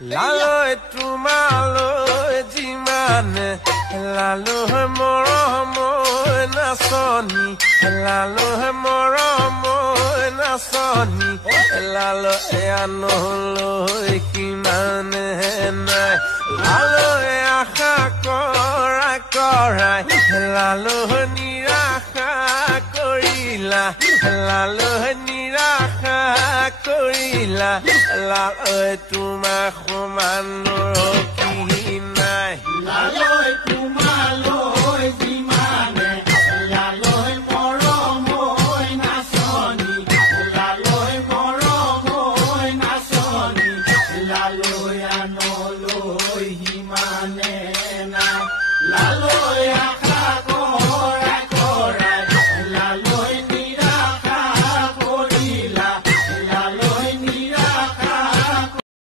লালৈ তোমালৈ যিমানে লালৈ মৰম নাচনী লালৈ মৰম নাচনী লালৈ আনলৈ কিমানে নাই লালৈ আশা কৰা কৰাই লালৈ নিৰাশা কৰিলা লালৈ নিৰাশা কৰিলা লালৈ তোমাৰ সমানৰ কি নাই লালৈ তোমালৈ যিমানে লালৈ মৰম নাচনী লালৈ মৰম নাচনী লালৈ আনলৈ সিমানে